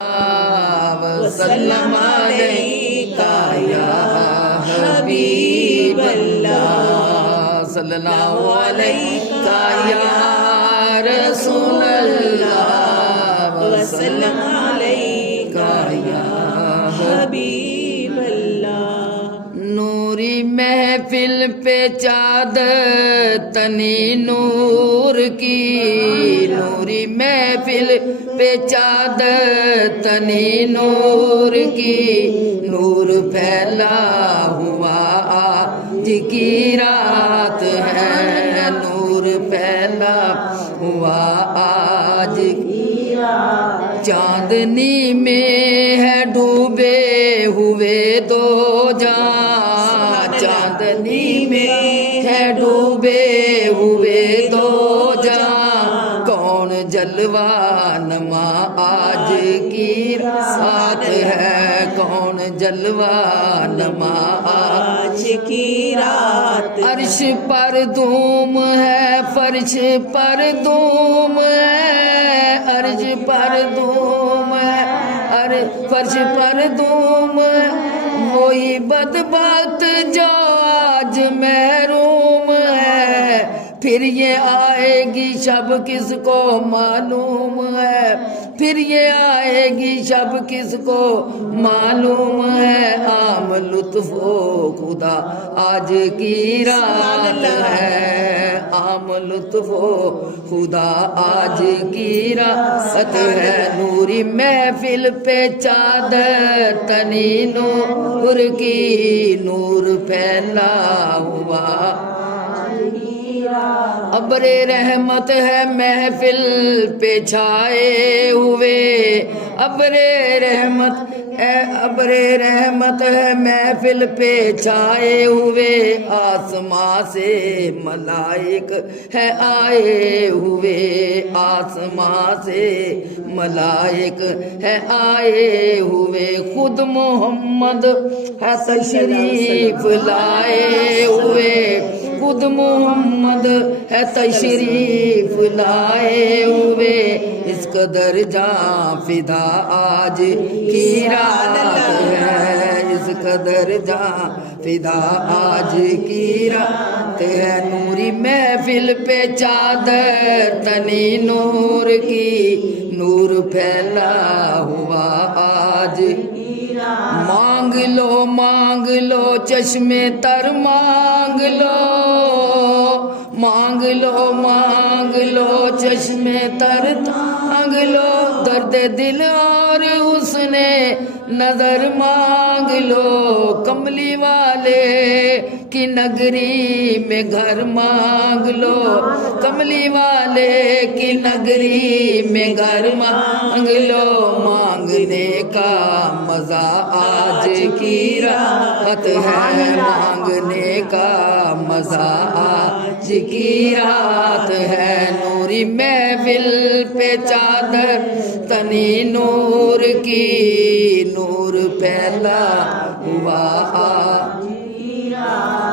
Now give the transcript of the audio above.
वसल्लम अलैका या हबीब अल्लाह, सल्लल्लाहु अलैका या रसूल अल्लाह, वसल्लम अलैका या हबीब अल्लाह। नूरी महफिल पे चादर तनी नूर की, नूरी महफिल पे चादर तनी नूर की, नूर फैला हुआ आज की रात है, नूर फैला हुआ आज की रात। चांदनी में है डूबे हुए दो जहां, चांदनी में है डूबे हुए दो जहां, कौन जलवा नमा आज की रात है, कौन जलवा नमा आज की रात। अर्श पर धूम है, फर्श पर धूम है, अर्श पर धूम है, अरे फर्श पर धूम है, वही बदबख्त जो आज महरूम है, फिर ये आएगी शब किसको मालूम है, फिर ये आएगी शब किसको मालूम है। आम लुत्फो खुदा आज की रात है, आम लुत्फो खुदा आज की रात है। नूरी महफिल पे चादर तनी नूर की, नूर फैला हुआ अबरे रहमत है महफिल पे छाए हुए, अबरे रहमत है, अबरे रहमत है महफिल पे छाए हुए, आसमां से मलाइक है आए हुए, आसमां से मलाइक है आए हुए, खुद मोहम्मद है तशरीफ लाए हुए, खुद मोहम्मद है तशरीफ लाए हुए, इस कदर जां फिदा आज की रात है, इस कदर जां फिदा आज की रात है। नूरी महफिल पे चादर तनी नूर की, नूर फैला हुआ आज। मांग लो चश्मे तर मांग लो, मांग लो चश्मे तर मांग लो, दर्द दिल और उसने नजर मांग लो, कमली वाले की नगरी में घर मांग लो, कमली वाले की नगरी में घर मांग लो, मांगने का मजा आज की रात है, मांगने का मजा आज की रात है। नूरी महफिल पे चादर तनी नूर की, नूर फैला हुआ आज की रात।